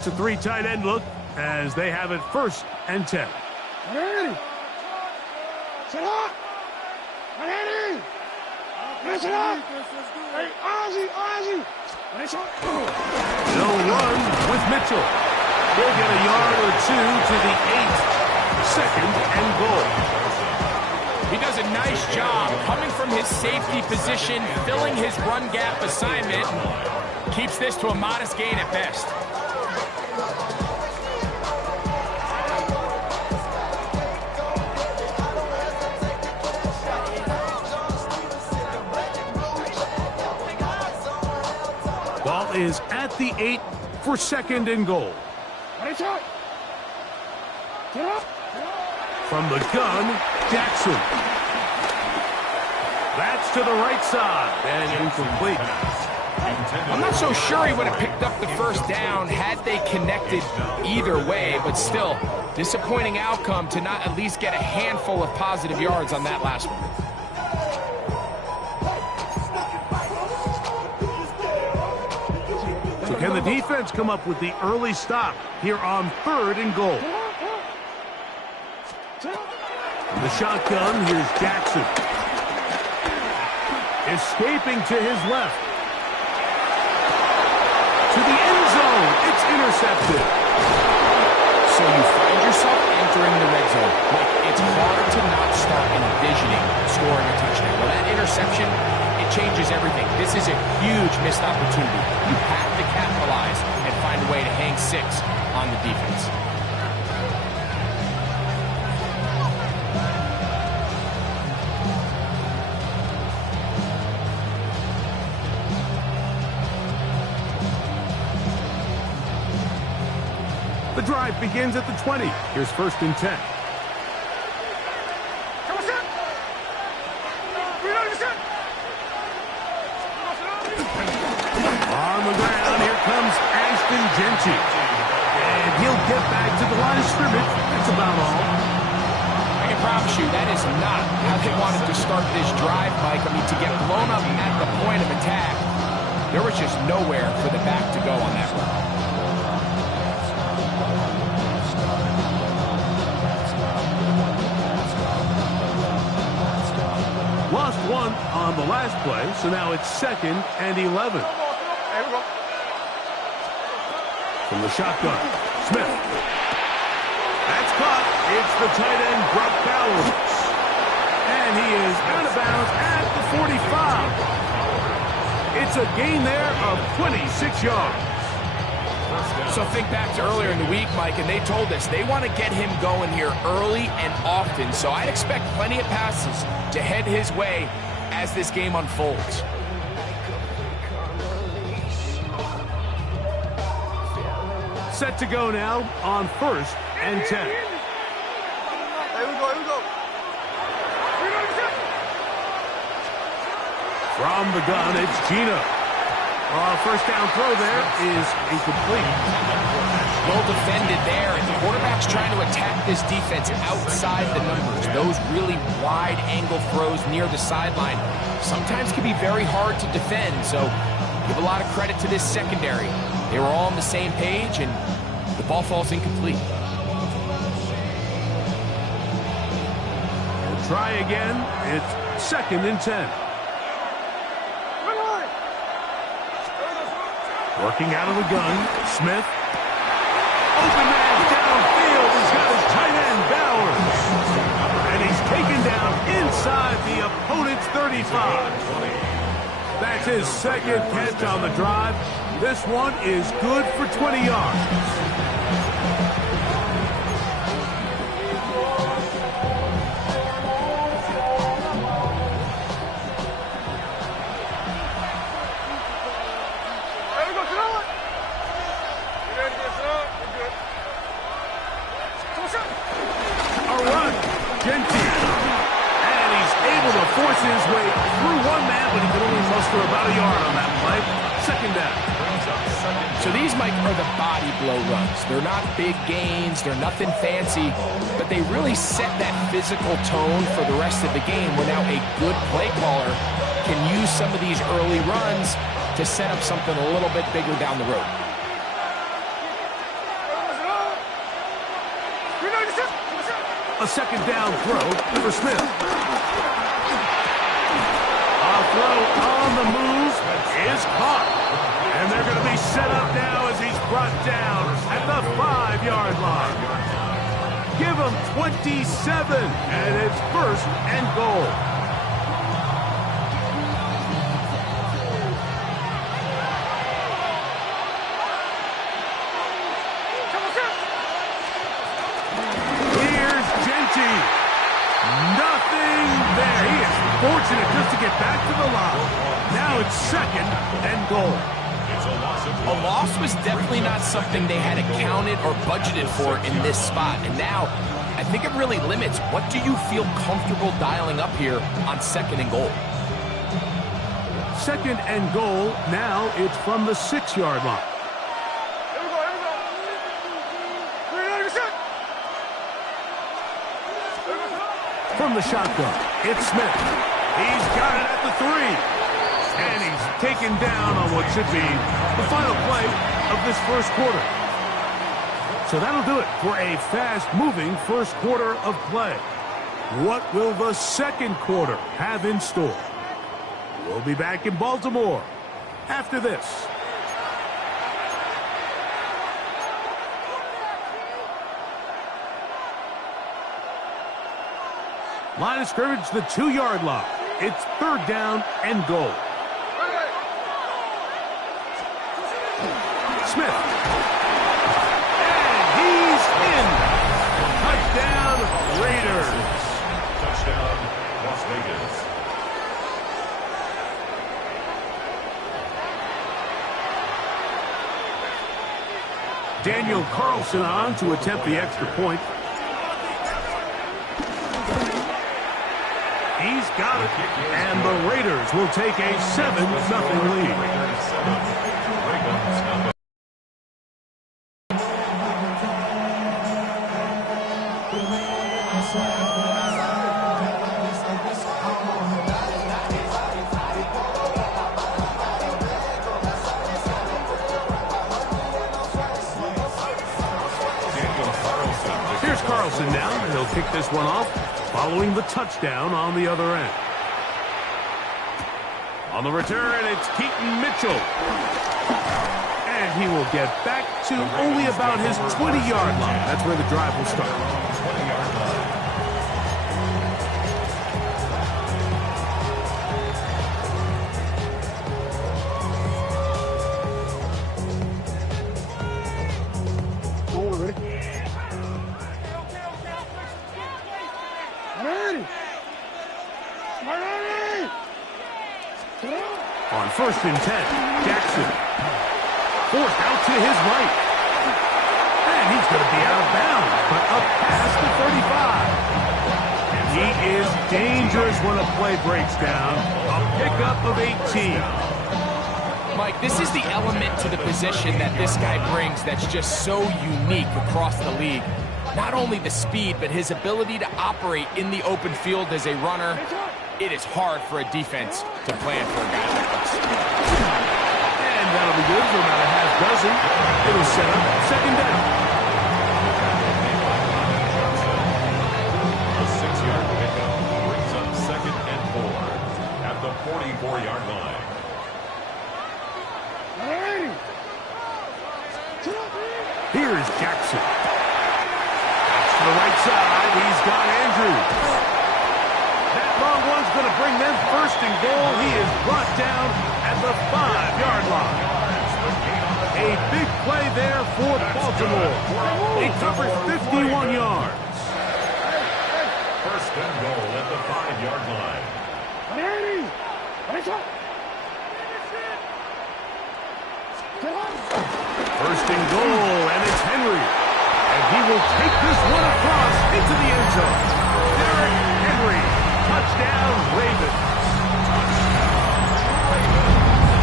It's a three tight end look as they have it 1st and 10. Ready. Set up. Ready. Set up. Hey, Ozzy. No run with Mitchell. He'll get a yard or two to the 8. 2nd and goal. He does a nice job coming from his safety position, filling his run gap assignment, and keeps this to a modest gain at best. Ball is at the 8 for 2nd and goal. From the gun, Jackson. That's to the right side and incomplete. I'm not so sure he would have picked up the 1st down had they connected either way, but still, disappointing outcome to not at least get a handful of positive yards on that last one. So can the defense come up with the early stop here on 3rd and goal? From the shotgun, here's Jackson. Escaping to his left. To the end zone. It's intercepted. So you find yourself entering the red zone. Like, it's hard to not start envisioning scoring a touchdown. Well, that interception, it changes everything. This is a huge missed opportunity. You have to capitalize and find a way to hang 6 on the defense. The drive begins at the 20. Here's 1st and 10. On the ground, here comes Ashton Genty. And he'll get back to the line of scrimmage. That's about all. I can promise you that is not how they wanted to start this drive, Mike. I mean, to get blown up at the point of attack, there was just nowhere for the back to go on that run. Lost 1 on the last play, so now it's 2nd and 11. From the shotgun, Smith. That's caught. It's the tight end, Brock Bowers. And he is out of bounds at the 45. It's a gain there of 26 yards. So think back to earlier in the week, Mike, and they told us they want to get him going here early and often. So I'd expect plenty of passes to head his way as this game unfolds. Set to go now on 1st and 10. Here we go. From the gun, it's Gino. 1st down throw there is incomplete. Well defended there, and the quarterback's trying to attack this defense outside the numbers. Those really wide-angle throws near the sideline sometimes can be very hard to defend, so give a lot of credit to this secondary. They were all on the same page, and the ball falls incomplete. We'll try again. It's 2nd and 10. Working out of the gun, Smith. Open man downfield. He's got his tight end, Bowers. And he's taken down inside the opponent's 35. That's his 2nd catch on the drive. This one is good for 20 yards. Forces his way through one man, but he could only muster about a yard on that play. 2nd down. So these, Mike, are the body blow runs. They're not big gains. They're nothing fancy, but they really set that physical tone for the rest of the game where now a good play caller can use some of these early runs to set up something a little bit bigger down the road. A second down throw for Smith. A throw on the move is caught. And they're going to be set up now as he's brought down at the 5-yard line. Give him 27, and it's first and goal. Here's Genty. Nothing there. He is fortunate just to get back to the line. Now it's second and goal. A loss was definitely not something they had accounted or budgeted for in this spot. And now, I think it really limits what do you feel comfortable dialing up here on second and goal. Second and goal. Now it's from the 6-yard line. Here we go. From the shotgun, it's Smith. He's got it at the 3. And he's taken down on what should be the final play of this first quarter. So that'll do it for a fast-moving first quarter of play. What will the second quarter have in store? We'll be back in Baltimore after this. Line of scrimmage, the 2-yard line. It's third down and goal. Smith. And he's in. Touchdown, Raiders. Touchdown, Las Vegas. Daniel Carlson on to attempt the extra point. He's got it. And the Raiders will take a 7-0 lead. Here's Carlson now. He'll kick this one off, following the touchdown on the other end. On the return, it's Keaton Mitchell. And he will get back to only about his 20-yard line. That's where the drive will start. 20-yard line. On first and 10, Jackson. Forced out to his right. And he's going to be out of bounds, but up past the 35. He is dangerous when a play breaks down. A pickup of 18. Mike, this is the element to the position that this guy brings that's just so unique across the league. Not only the speed, but his ability to operate in the open field as a runner. It is hard for a defense to plan for a guy like this. And that'll be good for about a half dozen. It'll set up second down. A 6-yard pickup brings up second and 4 at the 44-yard line. Here's Jackson. That's to the right side. He's got Andrews. That long one's going to bring them first and goal. He is brought down at the 5-yard line. A big play there for Baltimore. He covers 51 yards. First and goal at the 5-yard line. First and goal, and it's Henry. And he will take this one across into the end zone. Derrick Henry. Touchdown, Ravens.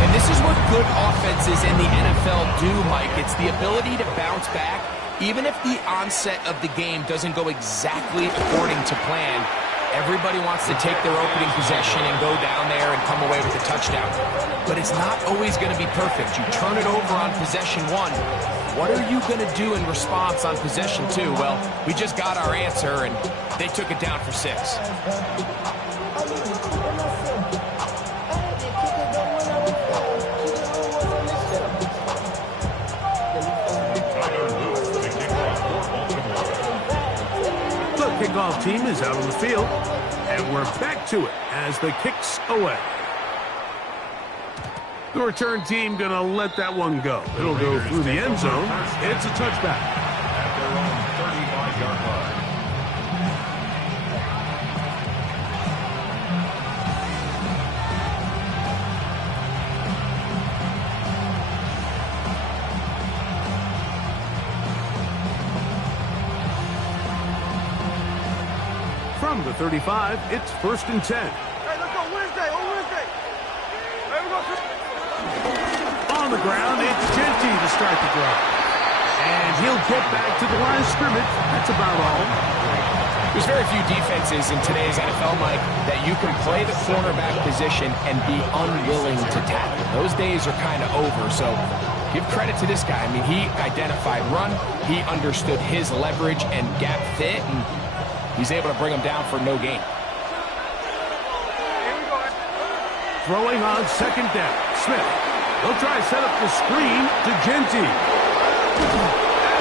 And this is what good offenses in the NFL do, Mike. It's the ability to bounce back, even if the onset of the game doesn't go exactly according to plan. Everybody wants to take their opening possession and go down there and come away with a touchdown. But it's not always going to be perfect. You turn it over on possession 1, What are you going to do in response on possession 2? Well, we just got our answer, and they took it down for 6. The kickoff team is out on the field, and we're back to it as the kick's away. The return team going to let that one go. It'll go through the end zone. It's a touchback. At their own 35-yard line. From the 35, it's 1st and 10. Hey, let's go Wednesday. On Wednesday. Hey, we go. On the ground, it's Genty to start the drive. And he'll get back to the line of scrimmage. That's about all. There's very few defenses in today's NFL, Mike, that you can play the cornerback position and be unwilling to tackle. Those days are kind of over, so give credit to this guy. I mean, he identified run, he understood his leverage and gap fit, and he's able to bring him down for no gain. Throwing on 2nd down. Smith. He'll try to set up the screen to Genty. And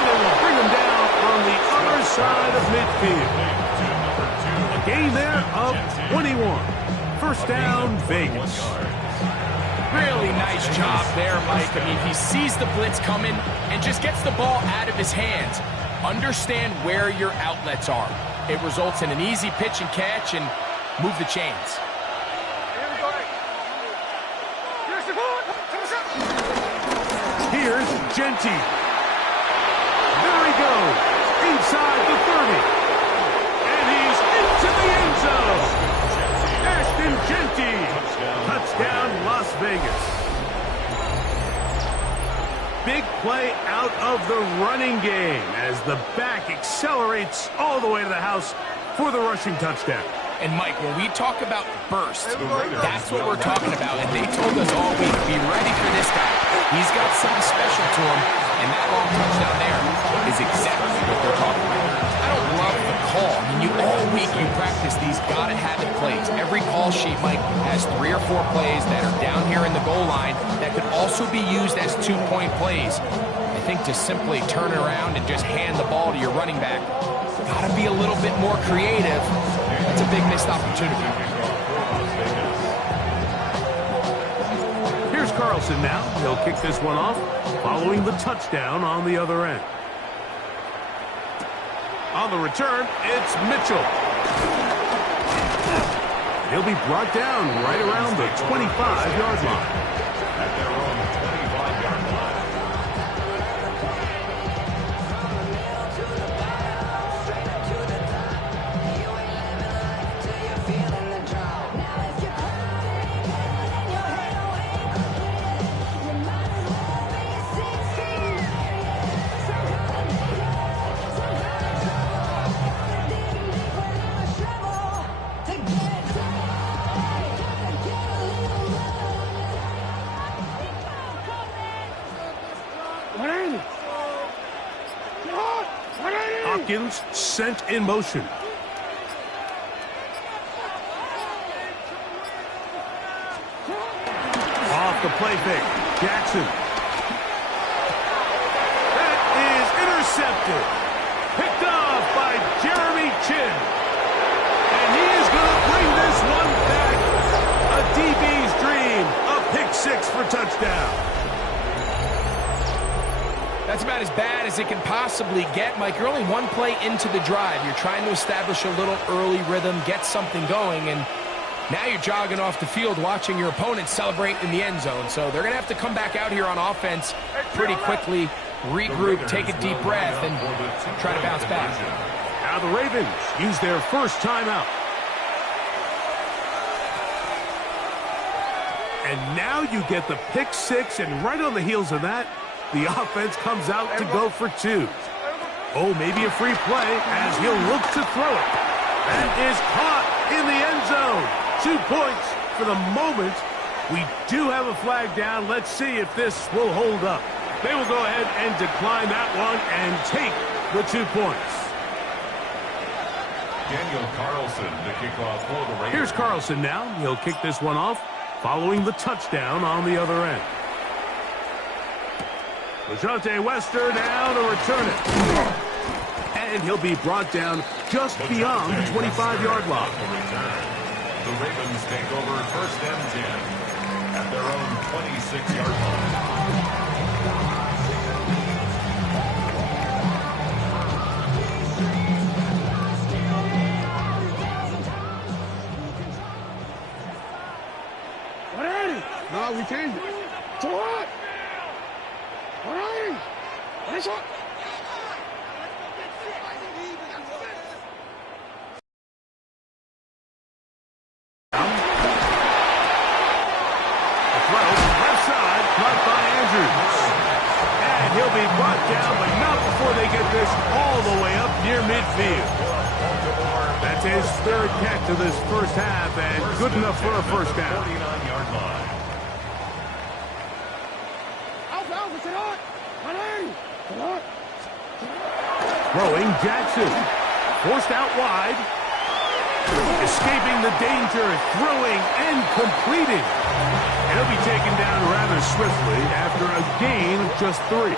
they will bring him down on the other side of midfield. A gain there of 21. 1st down, Vegas. Really nice job there, Mike. I mean, he sees the blitz coming and just gets the ball out of his hands. Understand where your outlets are. It results in an easy pitch and catch and move the chains. Here's Genty. There he goes. Inside the 30. And he's into the end zone. Ashton Genty. Touchdown, Las Vegas. Big play out of the running game as the back accelerates all the way to the house for the rushing touchdown. And, Mike, when we talk about burst, that's what we're talking about. And they told us all week, be ready for this guy. He's got something special to him, and that long touchdown there is exactly what they're talking about. I don't love the call. I mean, all week you practice these gotta-have-it plays. Every call sheet, Mike, has 3 or 4 plays that are down here in the goal line that could also be used as 2-point plays. I think to simply turn around and just hand the ball to your running back, gotta be a little bit more creative. That's a big missed opportunity. Here's Carlson now. He'll kick this one off, following the touchdown on the other end. On the return, it's Mitchell. He'll be brought down right around the 25-yard line. At their own 25-yard line. Hopkins sent in motion. Off the play fake. Jackson. That is intercepted. Picked off by Jeremy Chin. And he is going to bring this one back. A DB's dream. A pick 6 for touchdown. That's about as bad as it can possibly get, Mike. You're only one play into the drive. You're trying to establish a little early rhythm, get something going, and now you're jogging off the field watching your opponent celebrate in the end zone. So they're going to have to come back out here on offense pretty quickly, regroup, take a deep breath, and try to bounce back. Now the Ravens use their first timeout. And now you get the pick 6, and right on the heels of that, the offense comes out to go for 2. Oh, maybe a free play as he'll look to throw it. That is caught in the end zone. 2 points for the moment. We do have a flag down. Let's see if this will hold up. They will go ahead and decline that one and take the 2 points. Daniel Carlson to kick off for the Raiders. Here's Carlson now. He'll kick this one off following the touchdown on the other end. LaJohntay Wester now to return it. And he'll be brought down just beyond the 25-yard line. The Ravens take over first and 10 at their own 26-yard line. No, we changed it. To what? All right. That's what. He'll be brought down, but not before they get this all the way up near midfield. That's his third catch of this first half, and good enough for a first down. 49-yard line. Throwing Jackson. Forced out wide. Escaping the danger, throwing and completing. And he'll be taken down rather swiftly after a gain of just 3.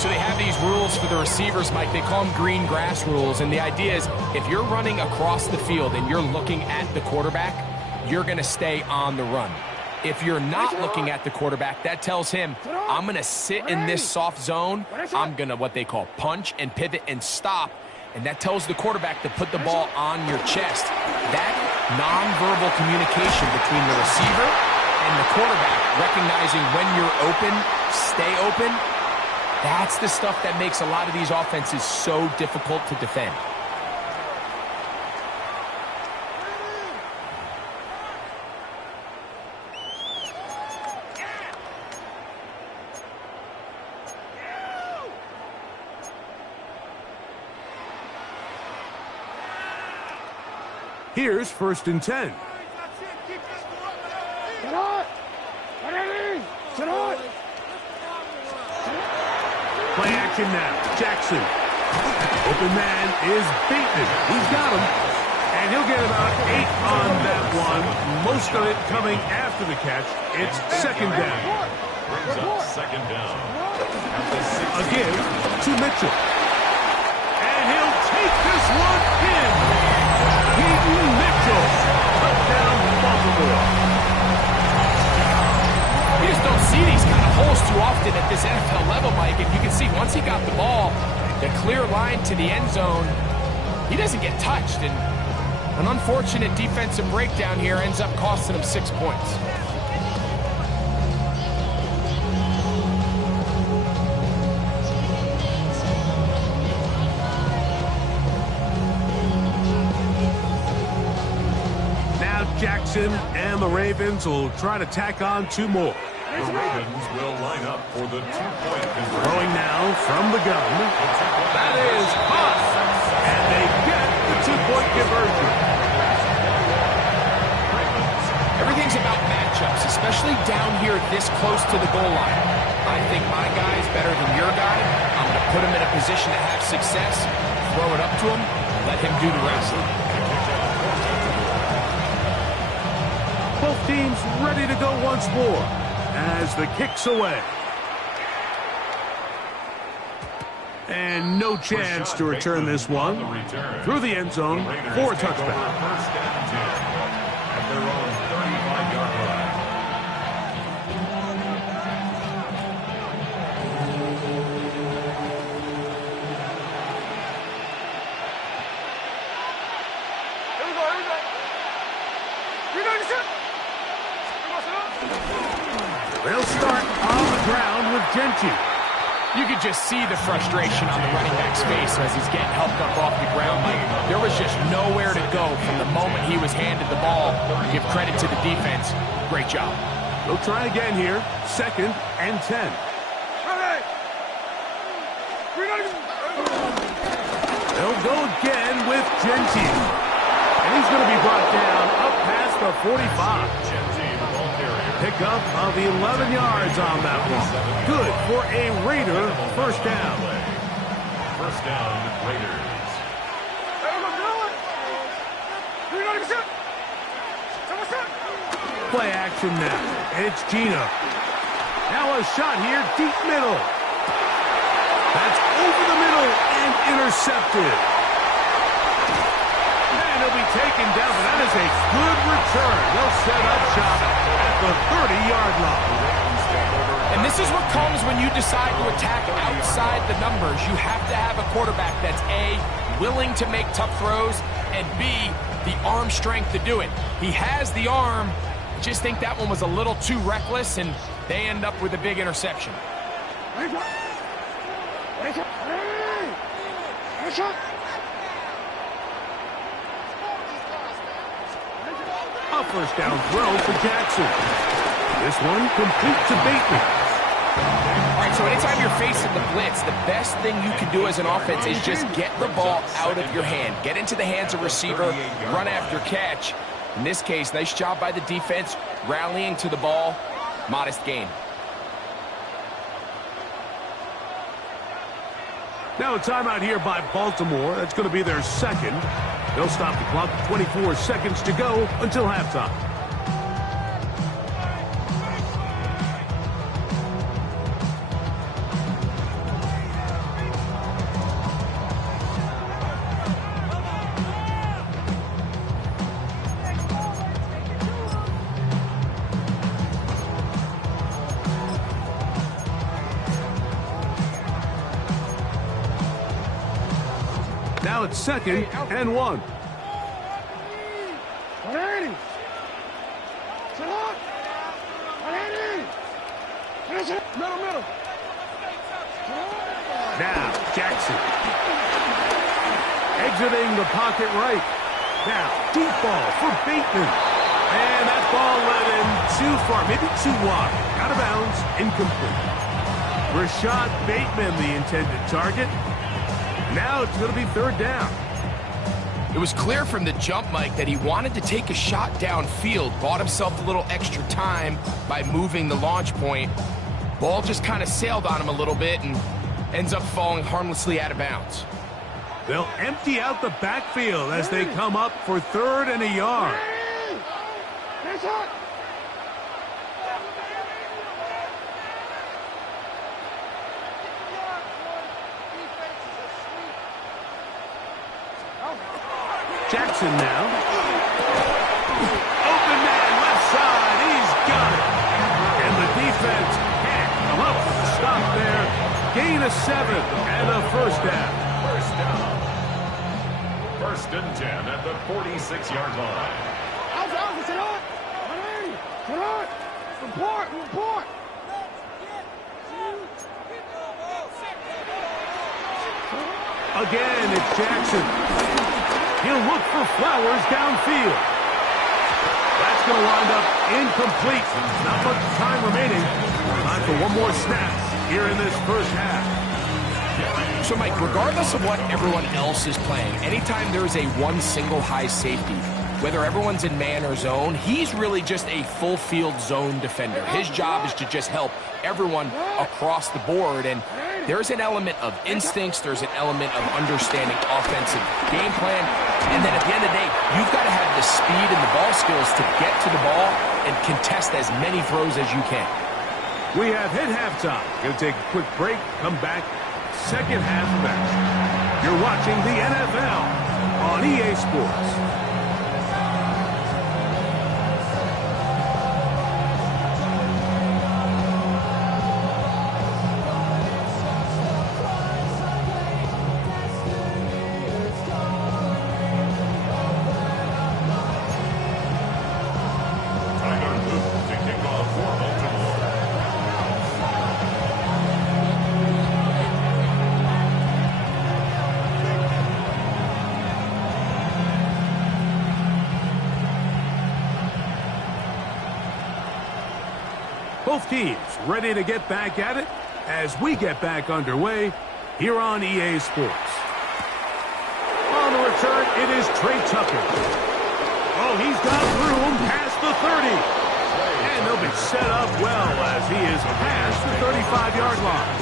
So they have these rules for the receivers, Mike. They call them green grass rules. And the idea is if you're running across the field and you're looking at the quarterback, you're going to stay on the run. If you're not looking at the quarterback, that tells him, I'm going to sit in this soft zone. I'm going to what they call punch and pivot and stop. And that tells the quarterback to put the ball on your chest. That nonverbal communication between the receiver and the quarterback, recognizing when you're open, stay open, that's the stuff that makes a lot of these offenses so difficult to defend. Here's first and 10. Play action now. Jackson. Open man is beaten. He's got him. And he'll get about 8 on that one. Most of it coming after the catch. It's second down. Brings up second down. A give to Mitchell. And he'll take this one in. Keaton Mitchell. Touchdown, Baltimore. You just don't see these kind of holes too often at this NFL level, Mike. And you can see once he got the ball, the clear line to the end zone, he doesn't get touched. And an unfortunate defensive breakdown here ends up costing him 6 points. Now Jackson and the Ravens will try to tack on 2 more. The Ravens will line up for the 2-point conversion. Throwing now from the gun. That is caught. And they get the 2-point conversion. Everything's about matchups, especially down here this close to the goal line. I think my guy is better than your guy. I'm going to put him in a position to have success, throw it up to him, let him do the rest. Both teams ready to go once more as the kick's away. And no chance to return this one through the end zone for a touchback. First and 10 at their own 35-yard line. Here we go. They'll start on the ground with Genty. You could just see the frustration on the running back's face as he's getting helped up off the ground. Like, there was just nowhere to go from the moment he was handed the ball. Give credit to the defense. Great job. They'll try again here. Second and 10. They'll go again with Genty. And he's going to be brought down up past the 45. Genty, the ball carrier. Pickup of 11 yards on that one. Good for a Raider first down. First down, Raiders. Play action now. It's Gino. Now a shot here, deep middle. That's over the middle and intercepted. And he'll be taken down, but that is a good return. They'll set up shop at the 30-yard line. And this is what comes when you decide to attack outside the numbers. You have to have a quarterback that's A, willing to make tough throws, and B, the arm strength to do it. He has the arm. Just think that one was a little too reckless, and they end up with a big interception. A first down throw for Jackson. This one complete to Bateman. All right, so anytime you're facing the blitz, the best thing you can do as an offense is just get the ball out of your hand. Get into the hands of receiver, run after catch. In this case, nice job by the defense, rallying to the ball. Modest gain. Now a timeout here by Baltimore. That's going to be their second. They'll stop the clock. 24 seconds to go until halftime. Now it's second and 1. Now Jackson exiting the pocket right. Now deep ball for Bateman. And that ball led him too far, maybe too wide. Out of bounds, incomplete. Rashad Bateman, the intended target. Now it's going to be third down. It was clear from the jump, Mike, that he wanted to take a shot downfield, bought himself a little extra time by moving the launch point. Ball just kind of sailed on him a little bit and ends up falling harmlessly out of bounds. They'll empty out the backfield as they come up for third and a yard. Jackson now. Open man, left side. He's got it. And the defense can't come up with a stop there. Gain of 7 and a first down. First down. First and 10 at the 46-yard line. Report. Again, it's Jackson. He'll look for Flowers downfield. That's going to wind up incomplete. Not much time remaining. Time for one more snap here in this first half. So, Mike, regardless of what everyone else is playing, anytime there is a one single high safety, whether everyone's in man or zone, he's really just a full field zone defender. His job is to just help everyone across the board. And there's an element of instincts, there's an element of understanding offensive game plan, and then at the end of the day, you've got to have the speed and the ball skills to get to the ball and contest as many throws as you can. We have hit halftime. Going to take a quick break, come back, second half of action. You're watching the NFL on EA Sports. Both teams ready to get back at it as we get back underway here on EA Sports. On the return, it is Trey Tucker. Oh, he's got room past the 30. And they'll be set up well as he is past the 35-yard line.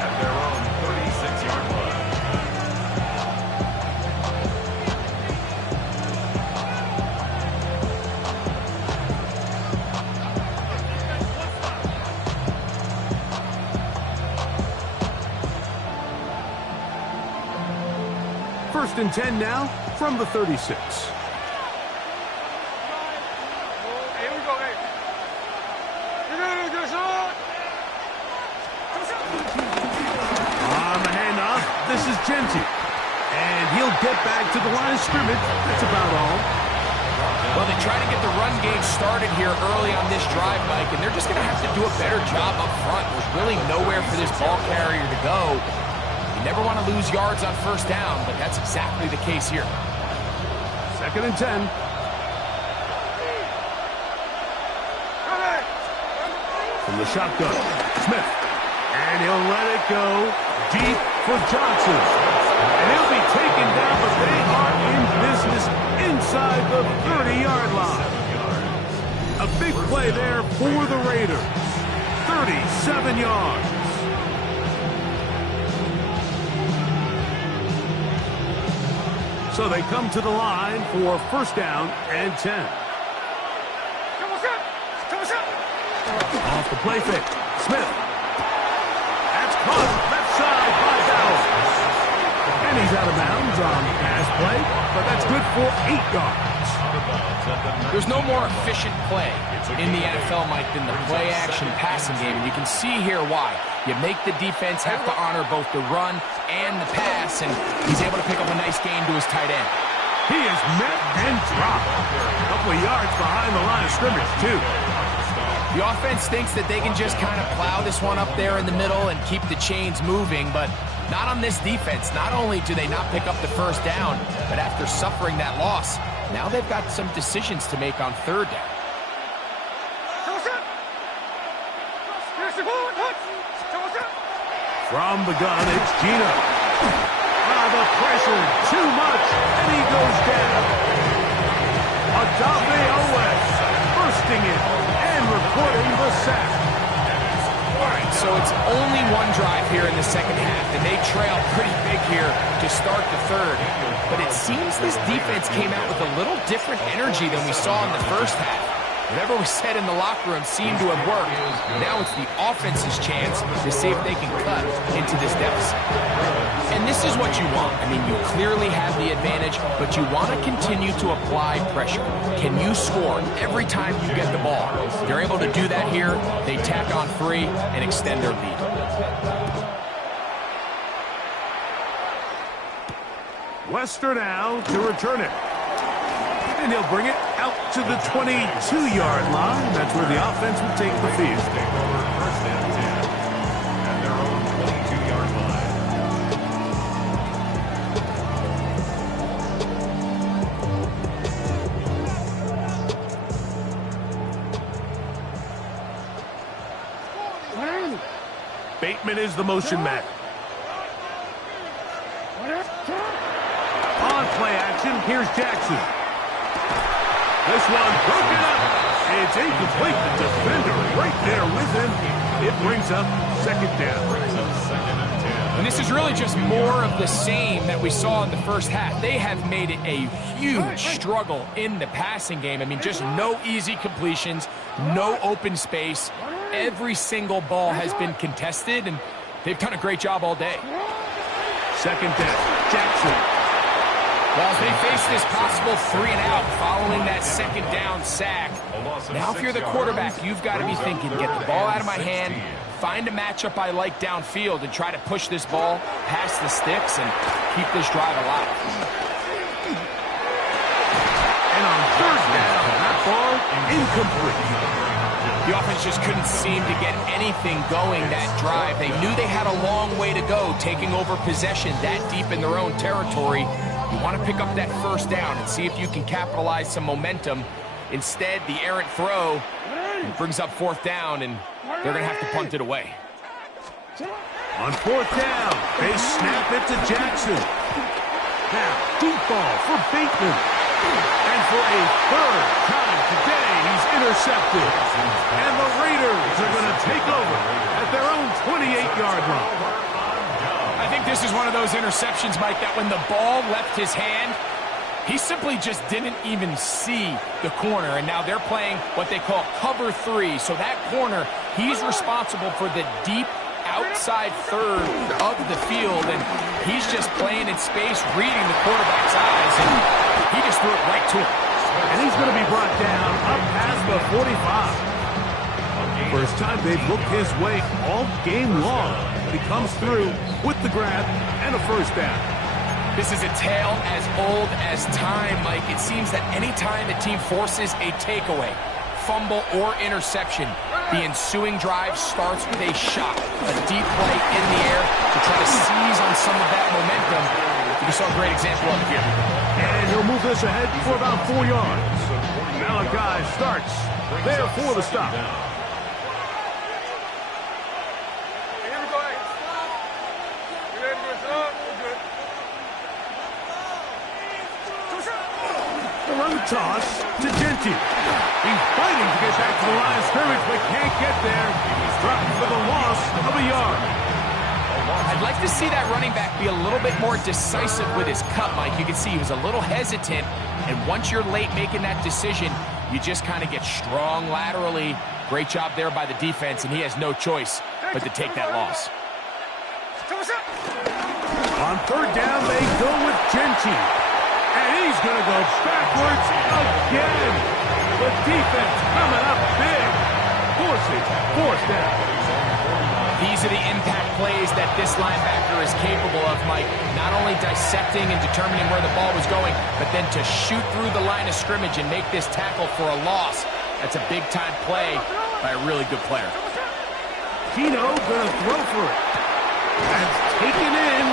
At their own 36-yard line. First and 10 now from the 36. On the handoff, this is Genty. And he'll get back to the line of scrimmage. That's about all. Well, they try to get the run game started here early on this drive, Mike, and they're just going to have to do a better job up front. There's really nowhere for this ball carrier to go. You never want to lose yards on first down, but that's exactly the case here. Second and 10. From the shotgun, Smith. And he'll let it go deep for Johnson. And he'll be taken down, but they are in business inside the 30-yard line. A big play there for the Raiders. 37 yards. So they come to the line for first down and 10. Off the play fake. Smith. That's caught left side by Bauer. And he's out of bounds on the pass play, but that's good for 8 yards. There's no more efficient play in the NFL, Mike, than the play-action passing game, and you can see here why. You make the defense have to honor both the run and the pass, and he's able to pick up a nice gain to his tight end. He is met and dropped. A couple of yards behind the line of scrimmage, too. The offense thinks that they can just kind of plow this one up there in the middle and keep the chains moving, but not on this defense. Not only do they not pick up the first down, but after suffering that loss, now they've got some decisions to make on third down. From the gun, it's Gino. The pressure, too much, and he goes down. Adave Owens bursting in and recording the sack. All right, so it's only one drive here in the second half, and they trail pretty big here to start the third. But it seems this defense came out with a little different energy than we saw in the first half. Whatever was said in the locker room seemed to have worked. Now it's the offense's chance to see if they can cut into this deficit. And this is what you want. I mean, you clearly have the advantage, but you want to continue to apply pressure. Can you score every time you get the ball? They're able to do that here. They tack on 3 and extend their lead. Wester now to return it. And he'll bring it out to the 22-yard line. That's where the offense will take the field. First and 10 at their own 22-yard line. Bateman is the motion man. On play action, here's Jackson. This one broken up. It's incomplete. The defender right there with him. It brings up second down. And this is really just more of the same that we saw in the first half. They have made it a huge struggle in the passing game. I mean, just no easy completions, no open space. Every single ball has been contested, and they've done a great job all day. Second down, Jackson. Well, as they face this possible 3-and-out following that second down sack, now if you're the quarterback, you've got to be thinking, get the ball out of my hand, find a matchup I like downfield, and try to push this ball past the sticks and keep this drive alive. And on third down, that ball incomplete. The offense just couldn't seem to get anything going that drive. They knew they had a long way to go, taking over possession that deep in their own territory. You want to pick up that first down and see if you can capitalize some momentum. Instead, the errant throw brings up fourth down, and they're going to have to punt it away. On fourth down, they snap it to Jackson. Now, deep ball for Bateman. And for a third time today, he's intercepted. And the Raiders are going to take over at their own 28-yard line. I think this is one of those interceptions, Mike, that when the ball left his hand, he simply just didn't even see the corner. And now they're playing what they call cover 3. So that corner, he's responsible for the deep outside third of the field, and he's just playing in space, reading the quarterback's eyes, and he just threw it right to him. And he's going to be brought down up past the 45. First time they've looked his way all game long, but he comes through with the grab and a first down. This is a tale as old as time, Mike. It seems that any time a team forces a takeaway, fumble, or interception, the ensuing drive starts with a shot, a deep play in the air to try to seize on some of that momentum. We saw a great example of it here. And he'll move this ahead for about 4 yards. Now a guy starts there for the stop. The run toss to Genty. He's fighting to get back to the line of scrimmage, but can't get there. He's dropped for the loss of a yard. I'd like to see that running back be a little bit more decisive with his cut, Mike. You can see he was a little hesitant, and once you're late making that decision, you just kind of get strong laterally. Great job there by the defense, and he has no choice but to take that loss. On third down, they go with Genty. And he's going to go backwards again. The defense coming up big. Forcing fourth down. These are the impact plays that this linebacker is capable of, Mike. Not only dissecting and determining where the ball was going, but then to shoot through the line of scrimmage and make this tackle for a loss. That's a big-time play by a really good player. Keno going to throw for it. That's taken in.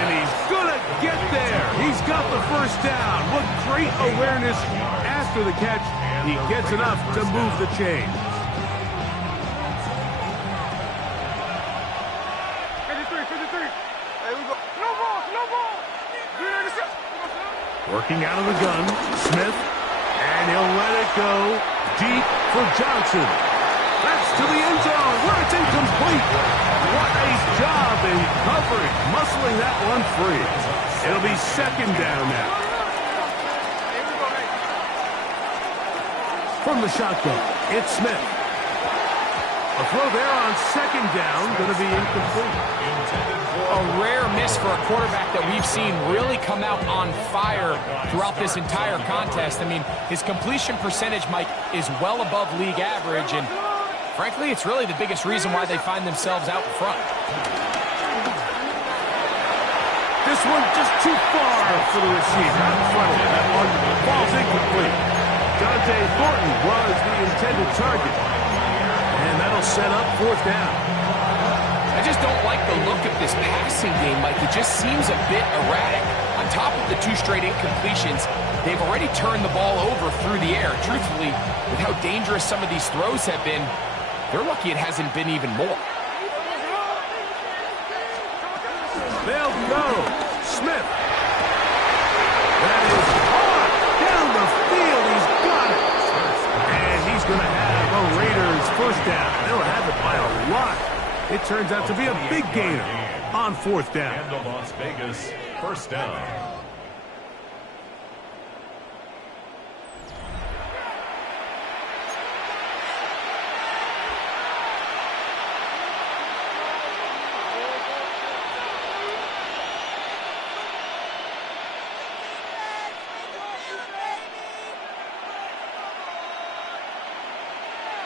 And he's going to get there. He's got the first down. What great awareness after the catch. He gets enough to move the chain. Working out of the gun, Smith, and he'll let it go deep for Johnson. That's to the end zone, where it's incomplete. What a job in covering, muscling that one free. It'll be second down now. From the shotgun, it's Smith. A throw there on second down, going to be incomplete. A rare miss for a quarterback that we've seen really come out on fire throughout this entire contest. I mean, his completion percentage, Mike, is well above league average, and frankly, it's really the biggest reason why they find themselves out in front. This one just too far for the receiver. Out in front of him. That one falls incomplete. Dante Thornton was the intended target. And that'll set up fourth down. I just don't like the look of this passing game, Mike. It just seems a bit erratic. On top of the 2 straight incompletions, they've already turned the ball over through the air. Truthfully, with how dangerous some of these throws have been, they're lucky it hasn't been even more. They'll go. Smith. That is hard. Down the field. He's got it. And he's going to have a Raiders first down. They'll have it by a lot. It turns out to be a big gainer on fourth down. And the Las Vegas first down.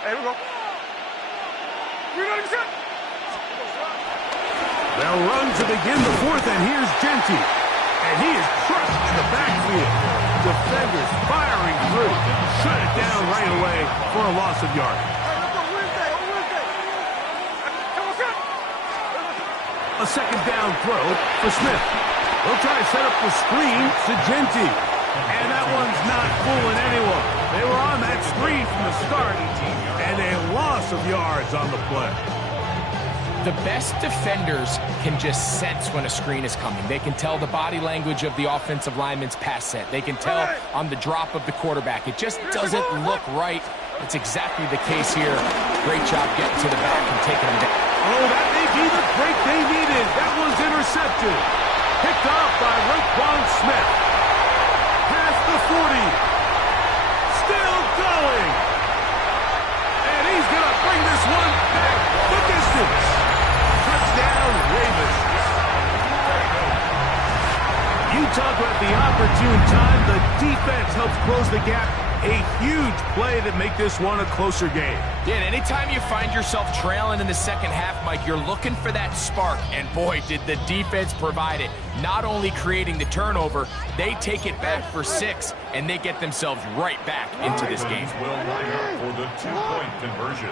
Here we go. They'll run to begin the fourth, and here's Genty. And he is crushed in the backfield. Defenders firing through. Shut it down right away for a loss of yardage. A second down throw for Smith. They'll try to set up the screen to Genty. And that one's not fooling anyone. They were on that screen from the start, and a loss of yards on the play. The best defenders can just sense when a screen is coming. They can tell the body language of the offensive lineman's pass set. They can tell on the drop of the quarterback. It just doesn't look right. It's exactly the case here. Great job getting to the back and taking him down. Oh, that may be the break they needed. That was intercepted. Picked off by Roquan Smith. Past the 40. Still going. And he's going to bring this one back the distance. Touchdown, Ravens. You talk about the opportune time. The defense helps close the gap. A huge play that make this one a closer game. Yeah, and anytime you find yourself trailing in the second half, Mike, you're looking for that spark. And boy, did the defense provide it. Not only creating the turnover, they take it back for 6, and they get themselves right back into this game. Will line up for the 2-point conversion.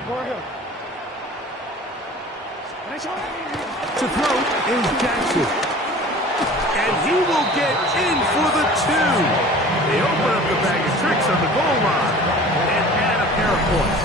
To throw is Jackson. And he will get in for the 2. They open up the bag of tricks on the goal line and add a pair of points.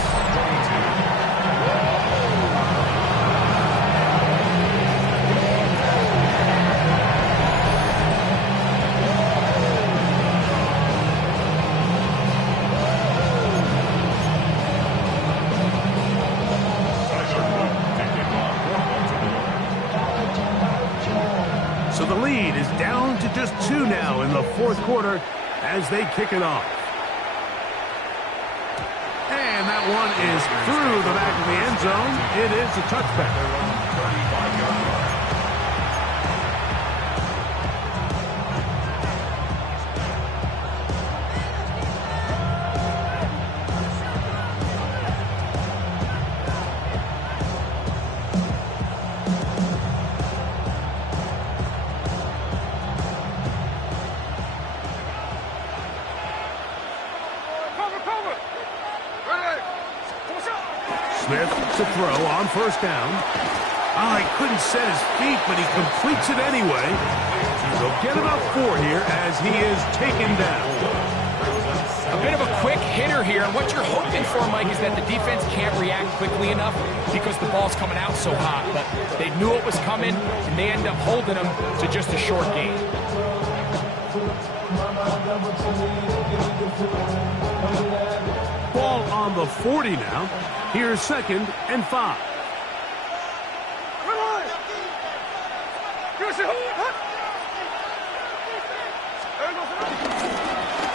So the lead is down to just 2 now in the fourth quarter as they kick it off. And that one is through the back of the end zone. It is a touchback. Smith to throw on first down. Oh, he couldn't set his feet, but he completes it anyway. They'll get about 4 here as he is taken down. A bit of a quick hitter here, and what you're hoping for, Mike, is that the defense can't react quickly enough because the ball's coming out so hot. But they knew it was coming, and they end up holding them to just a short gain. Ball on the 40 now. Here's 2nd and 5.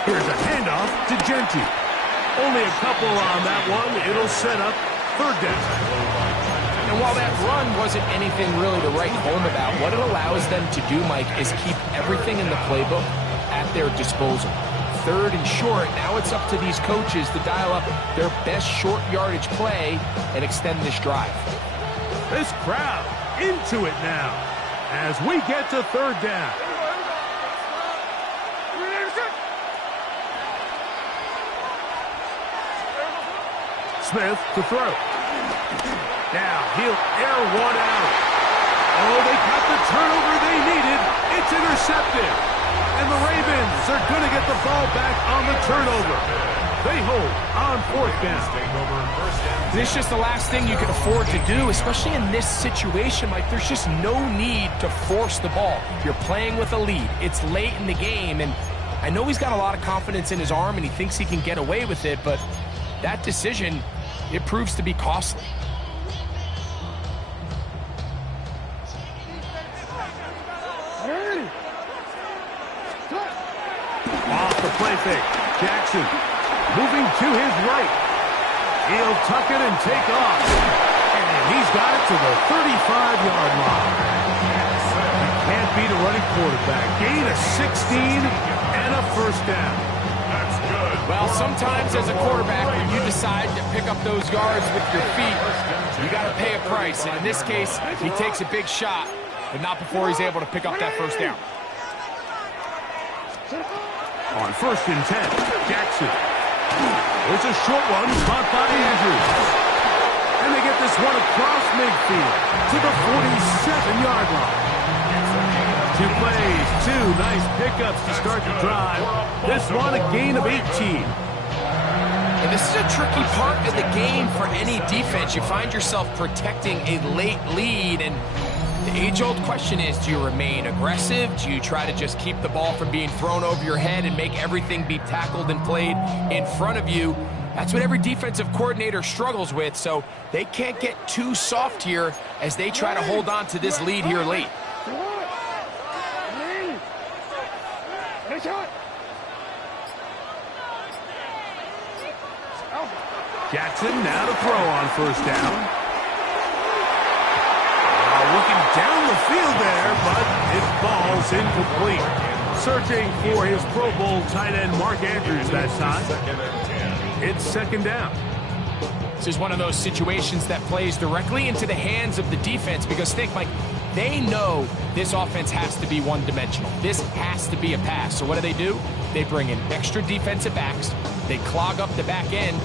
Here's a handoff to Genti. Only a couple on that one. It'll set up 3rd down. And while that run wasn't anything really to write home about, what it allows them to do, Mike, is keep everything in the playbook at their disposal. 3rd and short, now it's up to these coaches to dial up their best short yardage play and extend this drive. This crowd into it now as we get to 3rd down. Smith to throw. Now he'll air one out. Oh, they got the turnover they needed. It's intercepted. And the Ravens are going to get the ball back on the turnover. They hold on 4th down. This is just the last thing you can afford to do, especially in this situation. Like, there's just no need to force the ball. You're playing with a lead. It's late in the game, and I know he's got a lot of confidence in his arm, and he thinks he can get away with it, but that decision, it proves to be costly. Off the play fake. Jackson moving to his right. He'll tuck it and take off. And he's got it to the 35-yard line. He can't beat a running quarterback. Gain of 16 and a 1st down. That's good. Well, sometimes as a quarterback, when you decide to pick up those yards with your feet, you got to pay a price. And in this case, he takes a big shot, but not before he's able to pick up that 1st down. On 1st and 10, Jackson. There's a short one caught by Andrews. And they get this one across midfield to the 47-yard line. 2 plays, 2 nice pickups to start the drive. This one a gain of 18. And this is a tricky part of the game for any defense. You find yourself protecting a late lead, and the age-old question is, do you remain aggressive? Do you try to just keep the ball from being thrown over your head and make everything be tackled and played in front of you? That's what every defensive coordinator struggles with, so they can't get too soft here as they try to hold on to this lead here late. Jackson now to throw on first down. Looking down the field there, but it falls incomplete. Searching for his Pro Bowl tight end Mark Andrews that time. It's second down. This is one of those situations that plays directly into the hands of the defense because think, Mike, they know this offense has to be one-dimensional. This has to be a pass. So what do? They bring in extra defensive backs. They clog up the back end.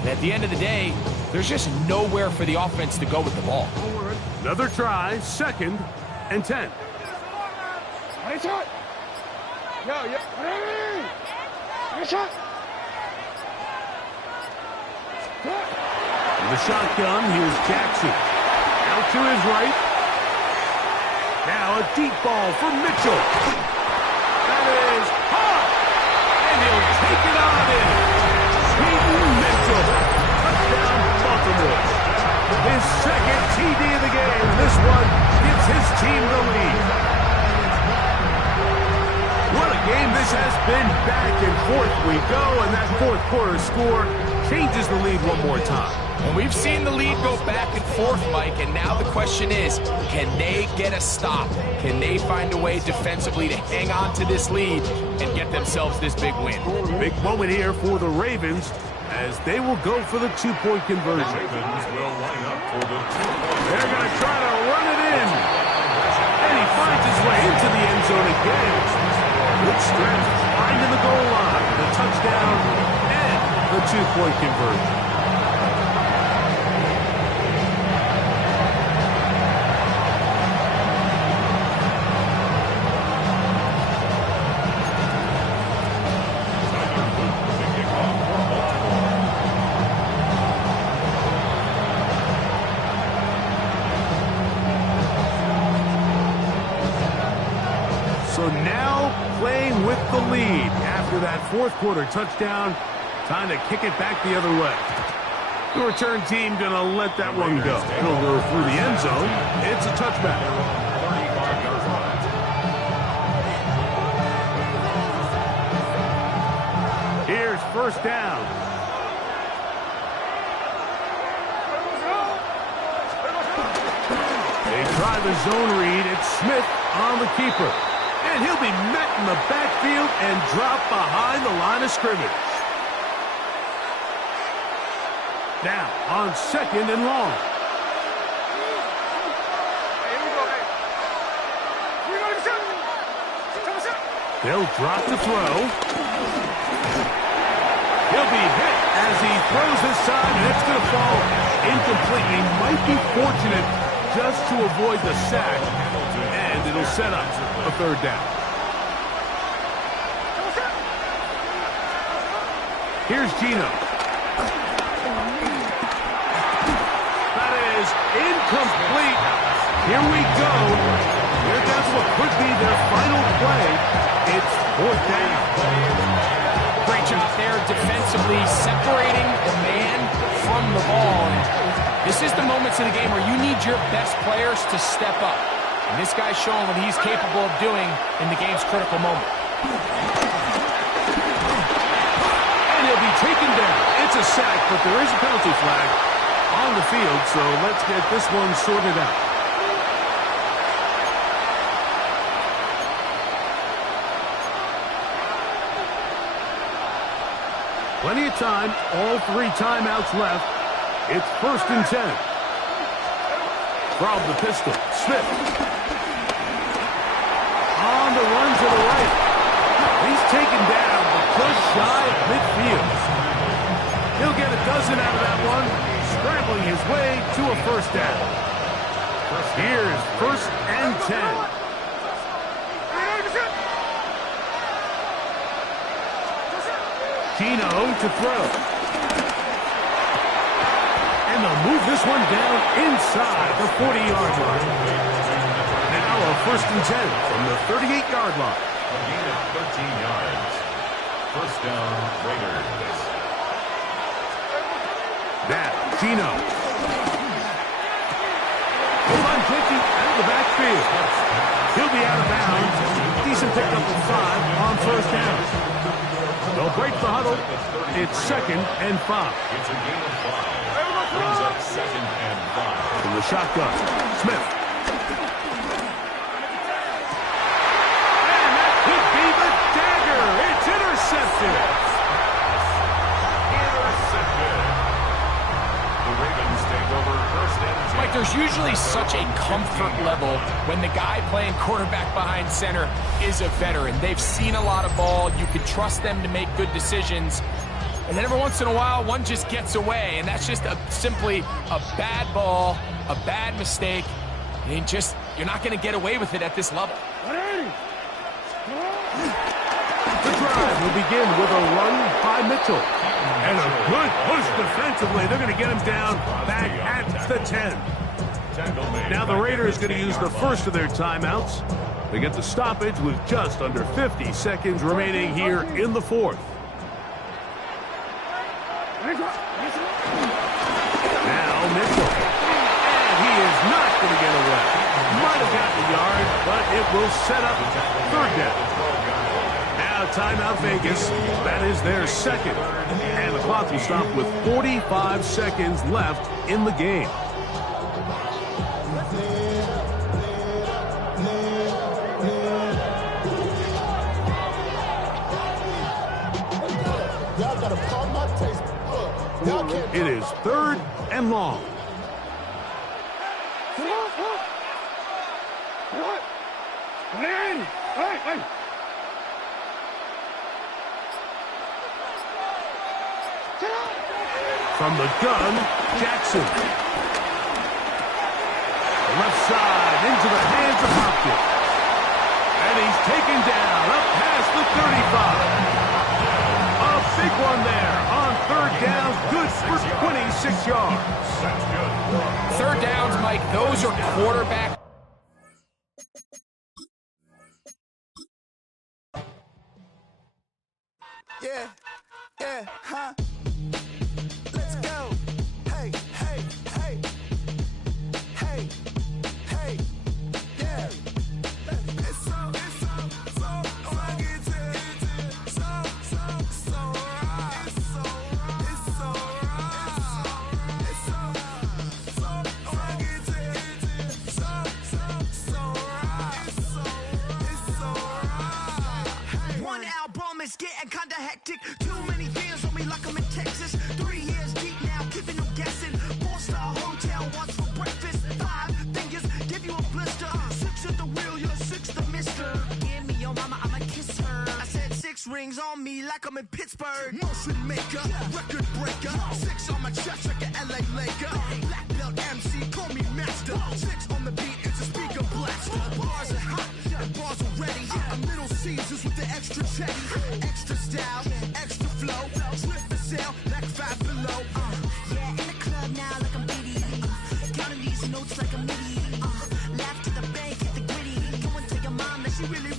And at the end of the day, there's just nowhere for the offense to go with the ball. Another try, 2nd and 10. Nice shot. Nice shot. In the shotgun, here's Jackson. Out to his right. Now a deep ball for Mitchell. That is hot. And he'll take it on in. Peyton Mitchell. Touchdown, Baltimore. His second TD of the game. This one gives his team the lead. What a game this has been. Back and forth we go, and that fourth quarter score changes the lead one more time. And we've seen the lead go back and forth, Mike, and now the question is, can they get a stop? Can they find a way defensively to hang on to this lead and get themselves this big win? Big moment here for the Ravens as they will go for the two-point conversion. They're going to try to run it in. And he finds his way into the end zone again. Good stretch, finding the goal line, the touchdown, and the two-point conversion. So now playing with the lead after that fourth quarter touchdown. Time to kick it back the other way. The return team going to let that one go. It'll go through the end zone. It's a touchback. Here's first down. They try the zone read. It's Smith on the keeper. And he'll be met in the backfield and dropped behind the line of scrimmage. Now on 2nd and long. They'll drop the throw. He'll be hit as he throws this side, and it's going to fall incomplete. He might be fortunate just to avoid the sack, and it'll set up a third down. Here's Gino. That is incomplete. Here we go. Here comes what could be their final play. It's fourth down. Great job there defensively, separating the man from the ball. And this is the moments in the game where you need your best players to step up. And this guy's showing what he's capable of doing in the game's critical moment. And he'll be taken down. It's a sack, but there is a penalty flag on the field, so let's get this one sorted out. Plenty of time, all 3 timeouts left. It's 1st and 10. From the pistol, Smith. On the run to the right. He's taken down, but just shy of midfield. He'll get a dozen out of that one, scrambling his way to a first down. Here's 1st and 10. Gino to throw. they'll move this one down inside the 40-yard line. Now a 1st and 10 from the 38-yard line. A gain of 13 yards. First down, Raiders. Now, Gino. Hold on, taking out of the backfield. He'll be out of bounds. Decent pickup of 5 on 1st down. They'll break the huddle. It's 2nd and 5. It's a gain of 5. Brings up 2nd and 5. From the shotgun, Smith. And that could be the dagger. It's intercepted. Intercepted. The Ravens take over 1st and 10. Mike, there's usually such a comfort level when the guy playing quarterback behind center is a veteran. They've seen a lot of ball. You can trust them to make good decisions. And then every once in a while, one just gets away. And that's just simply a bad ball, a bad mistake. And you're not going to get away with it at this level. The drive will begin with a run by Mitchell. And a good push defensively. They're going to get him down back at the 10. Now the Raiders going to use the first of their timeouts. They get the stoppage with just under 50 seconds remaining here in the 4th. Now Mitchell. And he is not going to get away. Might have gotten a yard, but it will set up 3rd down. Now timeout Vegas. That is their 2nd. And the clock will stop with 45 seconds left in the game. It is 3rd and long. From the gun, Jackson. Left side into the hands of Hopkins. And he's taken down up past the 35. A big one there on 3rd down. Good for 26 yards. 3rd downs, Mike, those are quarterback. Yeah, huh? Let's go. Hey, hey, hey. Hey, hey, yeah. It's so swaggy, so right. It's so swaggy, so right. One album is getting kinda hectic. Too many fans on me like I'm in Texas. 3 years deep now, keeping them guessing. 4-star hotel, once for breakfast. 5 fingers, give you a blister. 6 at the wheel, you're 6 the mister. Give me your mama, I'ma kiss her. I said 6 rings on me like I'm in Pittsburgh. Motion maker, record breaker. 6 on my chest like an LA Laker. Black belt MC, call me master. 6 on the beat, it's a speaker blaster. Bars are hot, and bars are ready. A Little Caesars with the extra chetty. Extra style, extra flow. Slip the sail like 5 below. Yeah, in the club now like I'm Diddy. Counting these notes like a MIDI. Laugh to the bank, hit the gritty. Go and tell your mom that she really